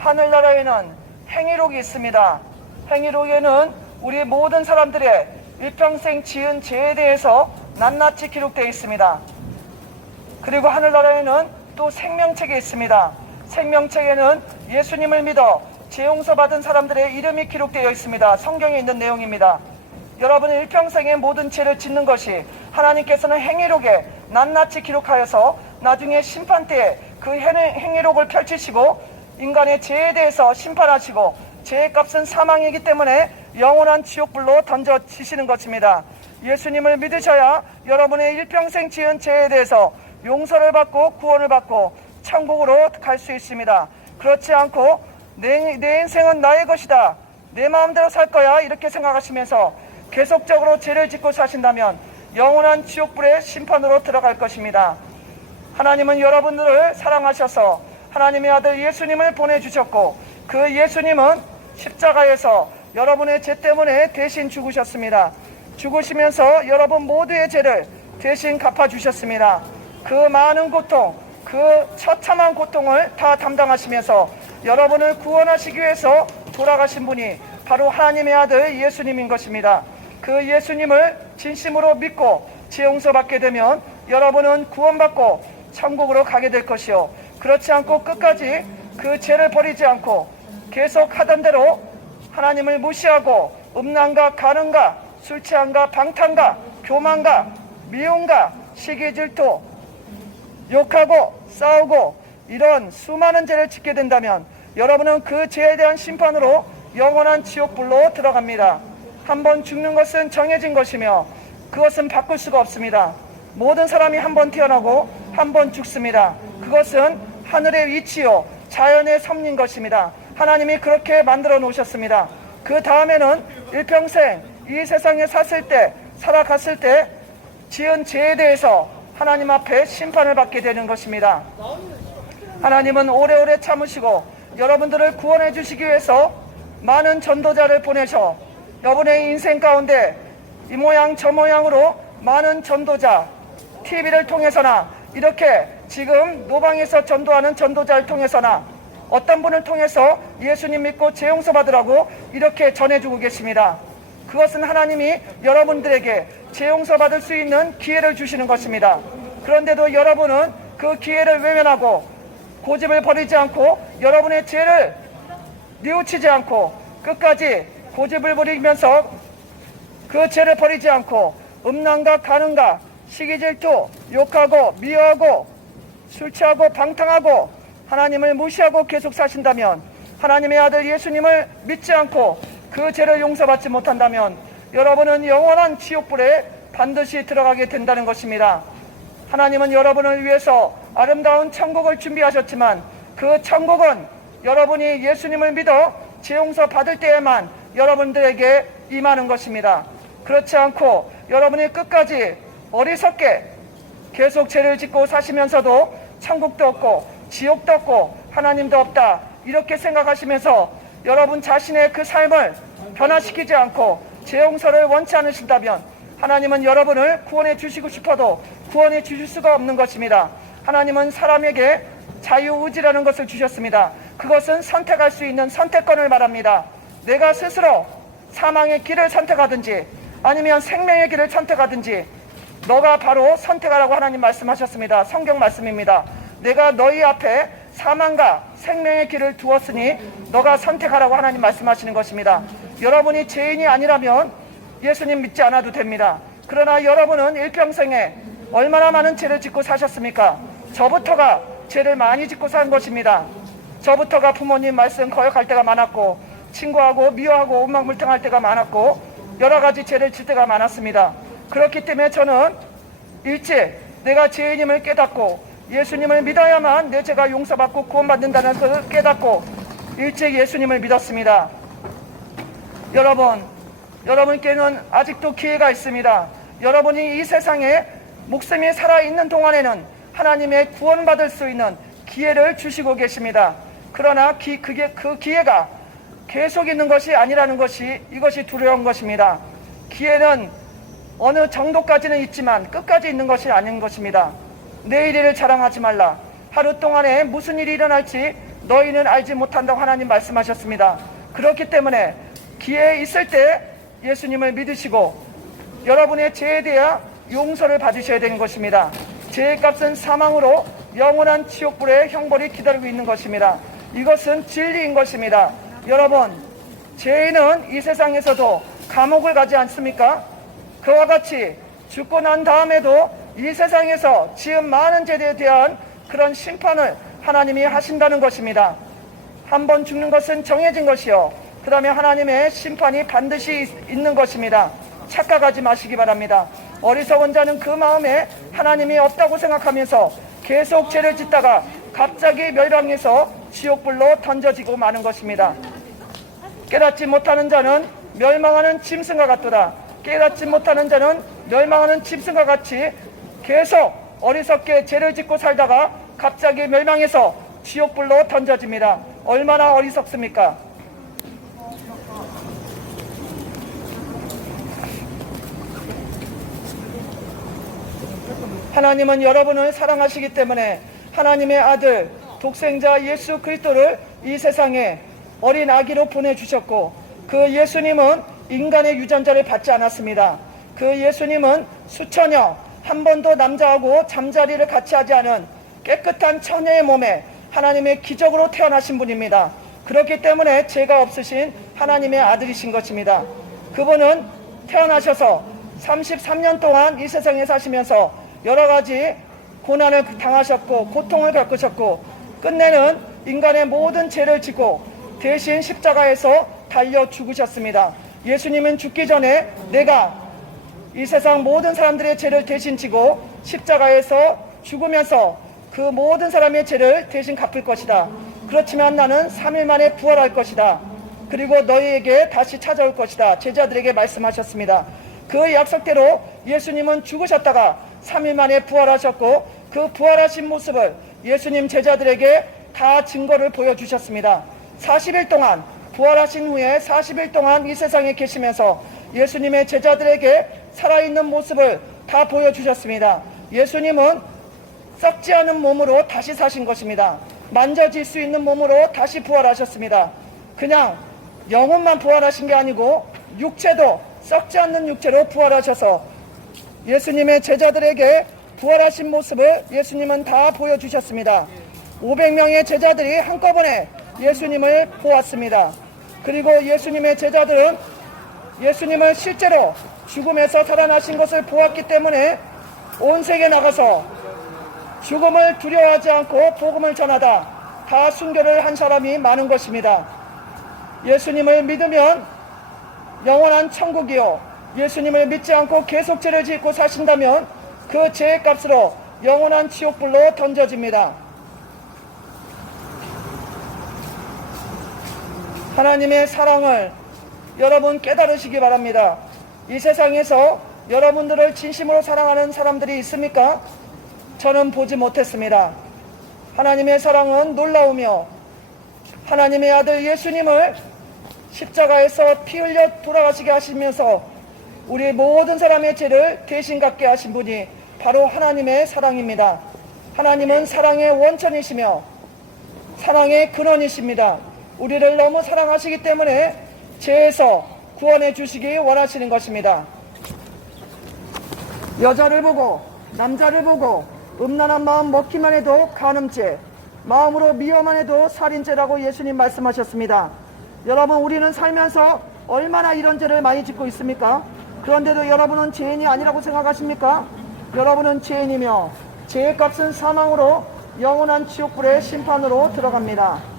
하늘나라에는 행위록이 있습니다. 행위록에는 우리 모든 사람들의 일평생 지은 죄에 대해서 낱낱이 기록되어 있습니다. 그리고 하늘나라에는 또 생명책이 있습니다. 생명책에는 예수님을 믿어 죄 용서 받은 사람들의 이름이 기록되어 있습니다. 성경에 있는 내용입니다. 여러분의 일평생의 모든 죄를 짓는 것이 하나님께서는 행위록에 낱낱이 기록하여서 나중에 심판 때에 그 행위록을 펼치시고 인간의 죄에 대해서 심판하시고 죄의 값은 사망이기 때문에 영원한 지옥불로 던져지시는 것입니다. 예수님을 믿으셔야 여러분의 일평생 지은 죄에 대해서 용서를 받고 구원을 받고 천국으로 갈 수 있습니다. 그렇지 않고 내 인생은 나의 것이다, 내 마음대로 살 거야, 이렇게 생각하시면서 계속적으로 죄를 짓고 사신다면 영원한 지옥불의 심판으로 들어갈 것입니다. 하나님은 여러분들을 사랑하셔서 하나님의 아들 예수님을 보내주셨고, 그 예수님은 십자가에서 여러분의 죄 때문에 대신 죽으셨습니다. 죽으시면서 여러분 모두의 죄를 대신 갚아주셨습니다. 그 많은 고통, 그 처참한 고통을 다 담당하시면서 여러분을 구원하시기 위해서 돌아가신 분이 바로 하나님의 아들 예수님인 것입니다. 그 예수님을 진심으로 믿고 죄 용서받게 되면 여러분은 구원받고 천국으로 가게 될 것이요, 그렇지 않고 끝까지 그 죄를 버리지 않고 계속 하던 대로 하나님을 무시하고 음란과 간음과 술 취함과 방탕과 교만과 미움과 시기 질투, 욕하고 싸우고 이런 수많은 죄를 짓게 된다면 여러분은 그 죄에 대한 심판으로 영원한 지옥불로 들어갑니다. 한번 죽는 것은 정해진 것이며 그것은 바꿀 수가 없습니다. 모든 사람이 한 번 태어나고 한 번 죽습니다. 그것은 하늘의 위치요 자연의 섭리인 것입니다. 하나님이 그렇게 만들어 놓으셨습니다. 그 다음에는 일평생 이 세상에 살아갔을 때 지은 죄에 대해서 하나님 앞에 심판을 받게 되는 것입니다. 하나님은 오래오래 참으시고 여러분들을 구원해 주시기 위해서 많은 전도자를 보내셔 여러분의 인생 가운데 이 모양 저 모양으로 많은 전도자, TV를 통해서나 이렇게 지금 노방에서 전도하는 전도자를 통해서나 어떤 분을 통해서 예수님 믿고 죄 용서 받으라고 이렇게 전해주고 계십니다. 그것은 하나님이 여러분들에게 죄 용서 받을 수 있는 기회를 주시는 것입니다. 그런데도 여러분은 그 기회를 외면하고 고집을 버리지 않고 여러분의 죄를 뉘우치지 않고 끝까지 고집을 부리면서 그 죄를 버리지 않고 음란과 간음과 시기질투, 욕하고 미워하고 술 취하고 방탕하고 하나님을 무시하고 계속 사신다면, 하나님의 아들 예수님을 믿지 않고 그 죄를 용서받지 못한다면 여러분은 영원한 지옥불에 반드시 들어가게 된다는 것입니다. 하나님은 여러분을 위해서 아름다운 천국을 준비하셨지만 그 천국은 여러분이 예수님을 믿어 죄 용서 받을 때에만 여러분들에게 임하는 것입니다. 그렇지 않고 여러분이 끝까지 어리석게 계속 죄를 짓고 사시면서도 천국도 없고 지옥도 없고 하나님도 없다 이렇게 생각하시면서 여러분 자신의 그 삶을 변화시키지 않고 죄 용서를 원치 않으신다면 하나님은 여러분을 구원해 주시고 싶어도 구원해 주실 수가 없는 것입니다. 하나님은 사람에게 자유의지라는 것을 주셨습니다. 그것은 선택할 수 있는 선택권을 말합니다. 내가 스스로 사망의 길을 선택하든지 아니면 생명의 길을 선택하든지 너가 바로 선택하라고 하나님 말씀하셨습니다. 성경 말씀입니다. 내가 너희 앞에 사망과 생명의 길을 두었으니 너가 선택하라고 하나님 말씀하시는 것입니다. 여러분이 죄인이 아니라면 예수님 믿지 않아도 됩니다. 그러나 여러분은 일평생에 얼마나 많은 죄를 짓고 사셨습니까? 저부터가 죄를 많이 짓고 산 것입니다. 저부터가 부모님 말씀 거역할 때가 많았고 친구하고 미워하고 엉망불탕할 때가 많았고 여러 가지 죄를 질 때가 많았습니다. 그렇기 때문에 저는 일찍 내가 죄인임을 깨닫고 예수님을 믿어야만 내 죄가 용서받고 구원받는다는 것을 깨닫고 일찍 예수님을 믿었습니다. 여러분께는 아직도 기회가 있습니다. 여러분이 이 세상에 목숨이 살아있는 동안에는 하나님의 구원받을 수 있는 기회를 주시고 계십니다. 그러나 그 기회가 계속 있는 것이 아니라는 것이 이것이 두려운 것입니다. 기회는 어느 정도까지는 있지만 끝까지 있는 것이 아닌 것입니다. 내일 일을 자랑하지 말라. 하루 동안에 무슨 일이 일어날지 너희는 알지 못한다고 하나님 말씀하셨습니다. 그렇기 때문에 기회 있을 때 예수님을 믿으시고 여러분의 죄에 대해 용서를 받으셔야 되는 것입니다. 죄의 값은 사망으로 영원한 지옥불의 형벌이 기다리고 있는 것입니다. 이것은 진리인 것입니다. 여러분, 죄인은 이 세상에서도 감옥을 가지 않습니까? 그와 같이 죽고 난 다음에도 이 세상에서 지은 많은 죄에 대한 그런 심판을 하나님이 하신다는 것입니다. 한 번 죽는 것은 정해진 것이요, 그 다음에 하나님의 심판이 반드시 있는 것입니다. 착각하지 마시기 바랍니다. 어리석은 자는 그 마음에 하나님이 없다고 생각하면서 계속 죄를 짓다가 갑자기 멸망해서 지옥불로 던져지고 마는 것입니다. 깨닫지 못하는 자는 멸망하는 짐승과 같도다. 깨닫지 못하는 자는 멸망하는 짐승과 같이 계속 어리석게 죄를 짓고 살다가 갑자기 멸망해서 지옥불로 던져집니다. 얼마나 어리석습니까? 하나님은 여러분을 사랑하시기 때문에 하나님의 아들 독생자 예수 그리스도를 이 세상에 어린 아기로 보내주셨고, 그 예수님은 인간의 유전자를 받지 않았습니다. 그 예수님은 수천여 한 번도 남자하고 잠자리를 같이 하지 않은 깨끗한 처녀의 몸에 하나님의 기적으로 태어나신 분입니다. 그렇기 때문에 죄가 없으신 하나님의 아들이신 것입니다. 그분은 태어나셔서 33년 동안 이 세상에 사시면서 여러 가지 고난을 당하셨고 고통을 겪으셨고, 끝내는 인간의 모든 죄를 지고 대신 십자가에서 달려 죽으셨습니다. 예수님은 죽기 전에 내가 이 세상 모든 사람들의 죄를 대신 지고 십자가에서 죽으면서 그 모든 사람의 죄를 대신 갚을 것이다. 그렇지만 나는 3일 만에 부활할 것이다. 그리고 너희에게 다시 찾아올 것이다. 제자들에게 말씀하셨습니다. 그 약속대로 예수님은 죽으셨다가 3일 만에 부활하셨고, 그 부활하신 모습을 예수님 제자들에게 다 증거를 보여주셨습니다. 40일 동안, 부활하신 후에 40일 동안 이 세상에 계시면서 예수님의 제자들에게 살아있는 모습을 다 보여주셨습니다. 예수님은 썩지 않은 몸으로 다시 사신 것입니다. 만져질 수 있는 몸으로 다시 부활하셨습니다. 그냥 영혼만 부활하신 게 아니고 육체도 썩지 않는 육체로 부활하셔서 예수님의 제자들에게 부활하신 모습을 예수님은 다 보여주셨습니다. 500명의 제자들이 한꺼번에 예수님을 보았습니다. 그리고 예수님의 제자들은 예수님을 실제로 죽음에서 살아나신 것을 보았기 때문에 온 세계에 나가서 죽음을 두려워하지 않고 복음을 전하다 다 순교를 한 사람이 많은 것입니다. 예수님을 믿으면 영원한 천국이요, 예수님을 믿지 않고 계속 죄를 짓고 사신다면 그 죄의 값으로 영원한 지옥불로 던져집니다. 하나님의 사랑을 여러분 깨달으시기 바랍니다. 이 세상에서 여러분들을 진심으로 사랑하는 사람들이 있습니까? 저는 보지 못했습니다. 하나님의 사랑은 놀라우며 하나님의 아들 예수님을 십자가에서 피 흘려 돌아가시게 하시면서 우리 모든 사람의 죄를 대신 갖게 하신 분이 바로 하나님의 사랑입니다. 하나님은 사랑의 원천이시며 사랑의 근원이십니다. 우리를 너무 사랑하시기 때문에 죄에서 구원해 주시기 원하시는 것입니다. 여자를 보고 남자를 보고 음란한 마음 먹기만 해도 간음죄, 마음으로 미워만 해도 살인죄라고 예수님 말씀하셨습니다. 여러분, 우리는 살면서 얼마나 이런 죄를 많이 짓고 있습니까? 그런데도 여러분은 죄인이 아니라고 생각하십니까? 여러분은 죄인이며 죄의 값은 사망으로 영원한 지옥불의 심판으로 들어갑니다.